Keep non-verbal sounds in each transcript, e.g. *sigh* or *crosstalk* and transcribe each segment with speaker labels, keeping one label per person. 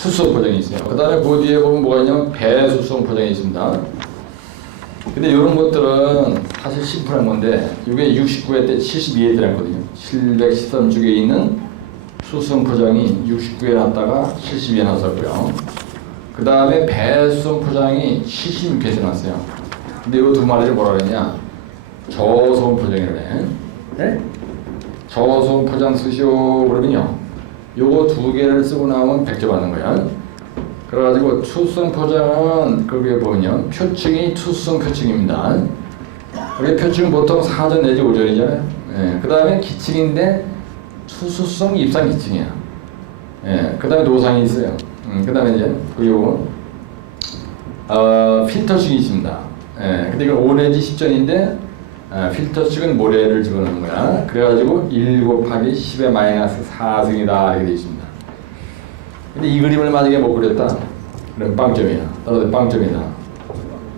Speaker 1: 수성 포장이 있어요. 그 다음에 그 뒤에 보면 뭐가 있냐면 배수성 포장이 있습니다. 근데 이런 것들은 사실 심플한 건데 이게 69회 때 72회 들었거든요. 713쪽에 있는 수성 포장이 69회 났다가 72회 났었고요. 그 다음에 배수성 포장이 76회에 났어요. 근데 이 두 마리를 뭐라 그랬냐? 저소음 포장이래. 네? 저소음 포장 쓰시오 그러면요. 요거 두 개를 쓰고 나오면 100점 받는 거야. 그래가지고 투성 포장은 그게 보면 표층이 투성 표층입니다. 우리 표층은 보통 사전 내지 오전이잖아요. 예, 그 다음에 기층인데 투수성 입상 기층이야. 예, 그 다음에 노상이 있어요. 음, 그 다음에 이제 그리고 어, 필터층이 있습니다. 예, 근데 이건 5 내지 10전인데 어, 필터층은 모래를 집어넣는 거야. 그래가지고 1 곱하기 10의 마이너스 4승이다 이렇게 되어 있습니다. 근데 이 그림을 만약에 못 그렸다. 그럼 빵점이야. 떨어져 빵점이다.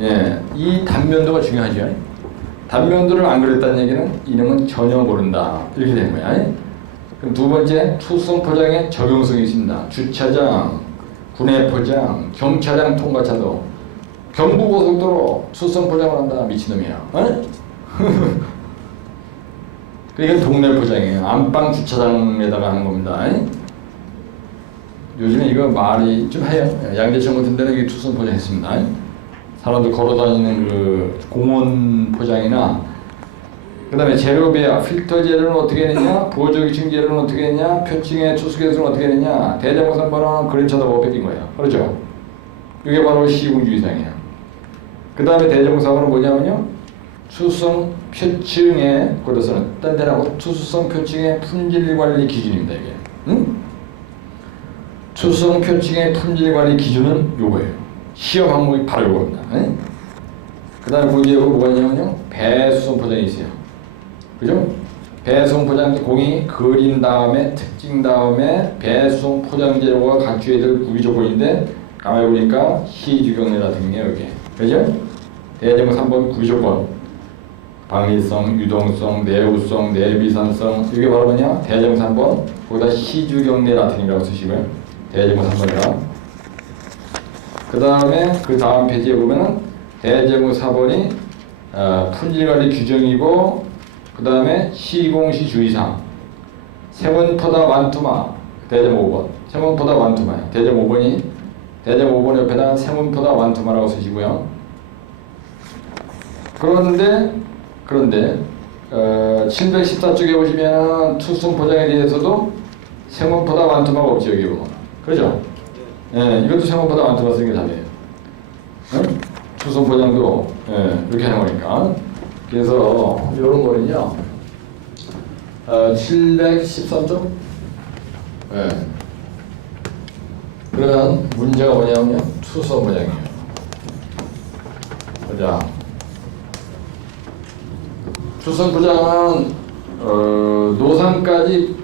Speaker 1: 예, 이 단면도가 중요하죠. 단면도를 안 그렸다는 얘기는 이놈은 전혀 모른다. 이렇게 되는 거야. 그럼 두 번째 투성 포장에 적용성이 있습니다. 주차장, 군내 포장, 경차장 통과차도 경부고속도로 투성 포장을 한다. 미친놈이야. 어? *laughs* 이건 동네 포장이에요. 안방 주차장에다가 하는 겁니다. 요즘에 이거 말이 좀 해요. 양재천 같은 데는 이게 투선 포장했습니다. 사람들 걸어 다니는 그 공원 포장이나 그 다음에 재료비야 필터 재료는 어떻게 했느냐 보조기층 재료는 어떻게 했냐 표층의 투수계수는 어떻게 했느냐 대장부산 번호는 그림 쳐다보고 뺏긴 거예요 그렇죠 이게 바로 시공주의상이에요 그 다음에 대장부산은 뭐냐면요 투 수성 표층의 그래서는 딴 데라고 투수성 표층의 품질 관리 기준입니다 이게. 응? 투수성 표층의 품질 관리 기준은 요거예요. 시험 항목이 바로 요겁니다. 그 다음에 거기에 뭐가 있냐면요. 배수성 포장이 있어요. 그죠? 배송 포장 공이 그린 다음에 특징 다음에 배송 포장 재료가 갖추어야 될 구비 조건인데 가만히 보니까 희주경례 같은 게 여기 그죠? 대제목 3번 구비 조건 방위성, 유동성, 내우성, 내비산성. 이게 바로 뭐냐? 대제목 3번 거기다 희주경례 라틴이라고 쓰시고요 대제목 3번이라. 그 다음에 그 다음 페이지에 보면은 대제목 4번이 어, 품질관리 규정이고 그 다음에 시공시 주의사항 세원포다 완투마. 대점 5번. 세원포다 완투마. 대점 5번이 대점 5번 옆에다가 세원포다 완투마라고 쓰시고요. 그런데 그런데 어, 714쪽에 보시면 투성 포장에 대해서도 세원포다 완투마가 없죠 여기 보면 그죠? 예, 이것도 세원포다 완투마 쓰는 게 답이에요 응? 투성 포장도 예, 이렇게 하는 거니까 그래서 이런 거는요. 어, 713쪽. 예. 그러면 문제가 뭐냐면요. 투서 모양이에요. 보자. 투선 포장은 어, 노상까지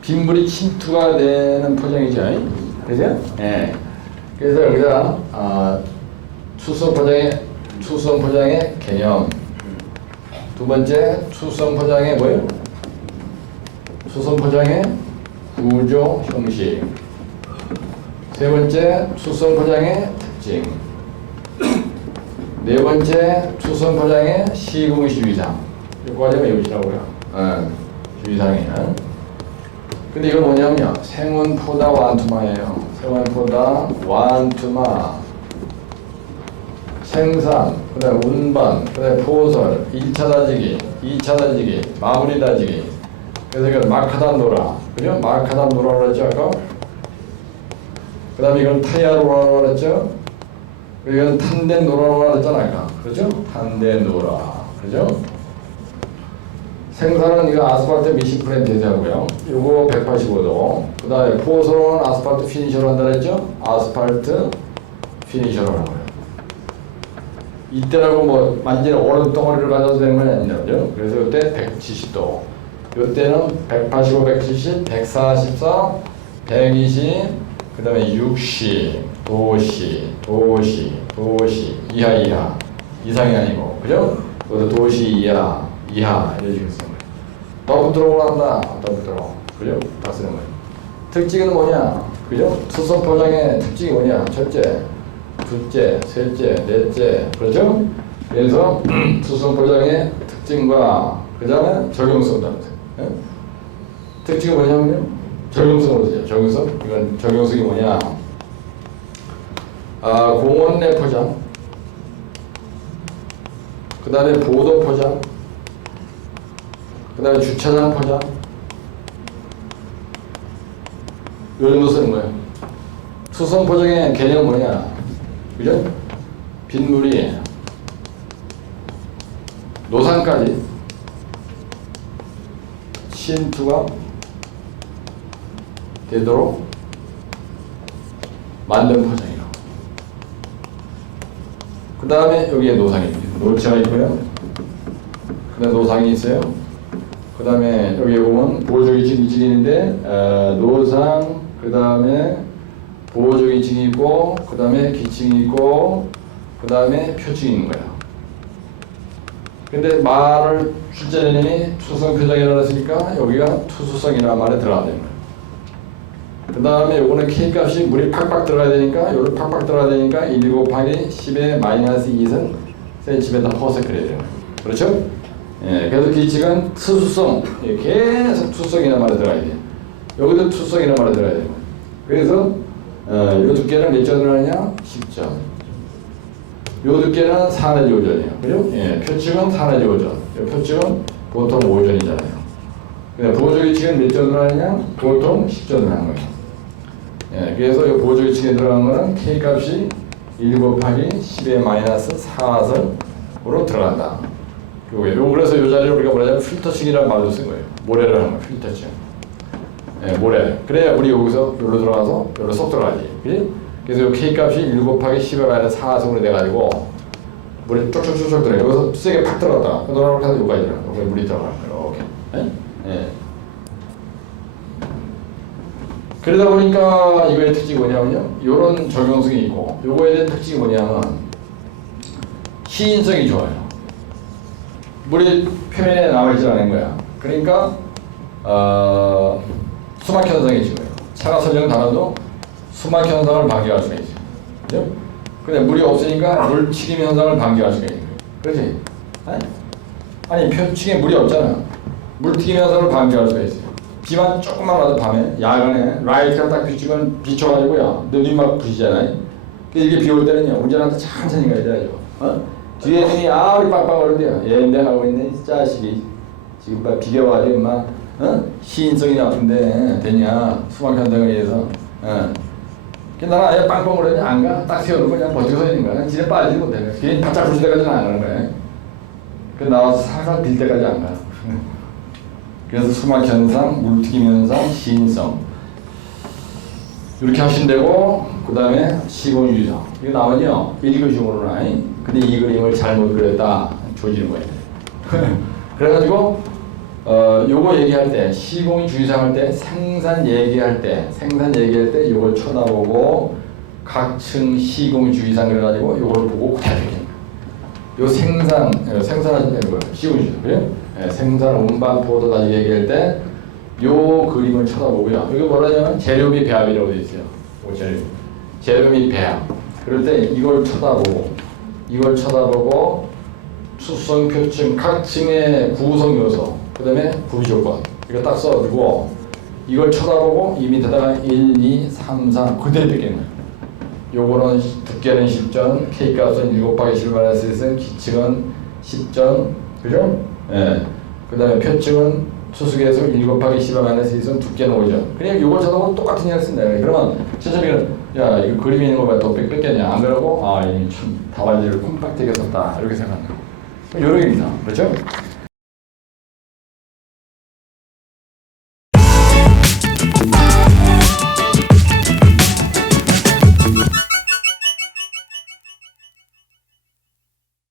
Speaker 1: 빗물이 침투가 되는 포장이죠. 그죠? 예. 그래서 여기다 아, 투선 포장의 투선 포장의 개념. 두 번째 투선 포장의 뭐예요? 투선 포장의 구조 형식. 세 번째 투선 포장의 특징. 네 번째 투선 포장의 시공 주의사항. 이거까지 외우시라고요. 어, 주의사항이에요. 근데 이건 뭐냐면요. 생원포다 완투마예요. 생원포다 완투마. 생산, 그다음 운반, 그다음 포설, 1차 다지기, 2차 다지기, 마무리 다지기. 그래서 이걸 마카담 노라, 그죠? 마카담 노라 그랬죠 아까? 그 다음에 이건 타이어 노라 그랬죠? 이건 탄덴 노라 그랬잖아 아까, 그죠? 탄덴 노라, 그죠? 생산은 이거 아스팔트 미시프렌 대세하고요. 이거 185도. 그 다음에 포설은 아스팔트 피니셔로 한다 그랬죠? 아스팔트 피니셔로 하는 거예요. 이때라고 뭐 만지는 얼음 덩어리를 가져도 되는 건 아니죠. 그래서 이때 170도. 이때는 185, 170, 144, 120, 그 다음에 60, 도시, 도시, 도시, 이하, 이하. 이상이 아니고, 그죠? 그것도 도시 이하, 이하, 이런 식으로 쓰는 거예요. 더블 드로우를 한다. 더블 드로우. 그죠? 다 쓰는 거예요. 특징은 뭐냐? 그죠? 투성 포장의 특징이 뭐냐? 첫째, 둘째, 셋째, 넷째. 그렇죠? 그래서 *clears throat* 투성 포장의 특징과 그 다음에 적용성도 예? 특징이 뭐냐면요? 적용성으로 되죠. 적용성. 이건 적용성이 뭐냐? 아, 공원 내 포장. 그 다음에 보도 포장. 그 다음에 주차장 포장. 이런 것은 뭐예요? 수성 포장의 개념은 뭐냐? 그죠? 빗물이 노상까지 침투가 되도록 만든 포장이라고. 그 다음에 여기에 노상이 있습니다. 노체가 있고요. 그 다음에 노상이 있어요. 그 다음에 여기 보면 보조기 증기증인데 어, 노상, 그 다음에 보조기 증이고, 그 다음에 기증이 있고, 그 다음에 표증이 있는 거야. 근데 말을 출제내니 투성 표정이라고 했으니까 여기가 투수성이라는 말에 들어가야 되는 거야. 그 다음에 요거는 K 값이 물이 팍팍 들어가야 되니까 요를 팍팍 들어가야 되니까 1 곱하기 10의 마이너스 2승 센티미터 퍼세크래야 돼요. 그렇죠? 예, 그래서 기칙은 투수성 예, 계속 투성이라는 말에 들어가야 돼요. 여기도 투성이라는 말에 들어가야 돼요. 그래서 어, 요 두께는 몇 점을 하냐? 10점. 요 두께는 4내지 5전이에요. 그죠? 예, 표칙은 4내지 5전. 요 표칙은 보통 5전이잖아요. 근데 보조기칙은 몇 전으로 하느냐? 보통 10전으로 하는 거예요. 예, 그래서 이 보조기칙에 들어간 거는 K 값이 1 곱하기 10의 마이너스 4승으로 들어간다. 요, 그래서 요 자리에 우리가 뭐냐면 필터층이라는 말도 쓴 거예요. 모래를 하는 거예요, 필터층. 예, 모래. 그래야 물이 여기서 여기로 들어가서 여기로 쏙 들어가지. 그지? 그래서 요 K 값이 1 곱하기 10의 마이너스 4승으로 돼가지고 물이 쭉쭉쭉쭉 들어요. 여기서 세게 팍 들어갔다가 그러고 해서 여기까지 들어가. 물이 들어가요. 이렇게. 예? 예. 그러다 보니까 이거의 특징이 뭐냐면요. 요런 적용성이 있고 요거에 대한 특징이 뭐냐면 시인성이 좋아요. 물이 표면에 남아있지 않은 거야. 그러니까 어, 수막 현상이 지고요. 차가 설정 달아도 수막 현상을 방지할 수가 있어요. 그죠? 근데 물이 없으니까 물 튀김 현상을 방지할 수가 있는 거예요. 그렇지? 아니, 아니 표층에 물이 없잖아. 물 튀김 현상을 방지할 수가 있어요. 비만 조금만 와도 밤에 야간에 라이트가 딱 비추면 비춰가지고요. 눈이 막 부시잖아요. 근데 이게 비 올 때는요. 운전하면서 천천히 가야 돼요. 어? 뒤에 눈이 아무리 빵빵거려도요. 얘네 하고 있는 이 자식이 지금 막 비벼가지고 막 어? 시인성이 나쁜데 되냐 수막 현상에 의해서 어. 나는 아예 빵빵거리니 안 가. 딱 세워놓고 그냥 버티고 서 있는 거야. 집에 빠지지 못해. 괜히 바짝 부실 때까지는 안 가는 거야. 그 나와서 살살 빌 때까지 안 가. 그래서 수막 현상, 물튀김 현상, 시인성. 이렇게 하시면 되고 그 다음에 시공 유성 이거 나머지요 1교시용으로는 근데 이 그림을 잘못 그렸다. 조지는 거예요. *laughs* 그래가지고 어 요거 얘기할 때 시공 주의사항 할 때 생산 얘기할 때 생산 얘기할 때 요걸 쳐다보고 각층 시공 주의사항 그래가지고 요걸 보고 그대로 요 생산, 어, 생산하시는 거예요. 씌우시죠. 그래요? 예, 생산, 운반, 포도 다시 얘기할 때, 요 그림을 쳐다보고요. 이게 뭐라냐면 재료 및 배합이라고 되어 있어요. 요 재료. 재료 및 배합. 그럴 때 이걸 쳐다보고, 이걸 쳐다보고, 수성, 표층, 각 층의 구성 요소, 그 다음에 구비 조건. 이거 딱 써주고, 이걸 쳐다보고, 이 밑에다가 1, 2, 3, 4, 그대로 거예요. 요거는 두께는 10전, K값은 7 곱하기 10 마이너스 1승, 기측은 10전, 그죠? 예. 그 다음에 표층은 수수계에서 1 곱하기 10 마이너스 2승, 두께는 5전. 그냥 요걸 쳐다보고 똑같은 얘기를 쓴다. 그러면 최저비는 야, 이거 그림이 있는 거봐. 더 뺏겼냐? 안 그러고, 아, 이참 답안지를 콤팩트하게 썼다. 이렇게 생각한다. 요령입니다. 그렇죠?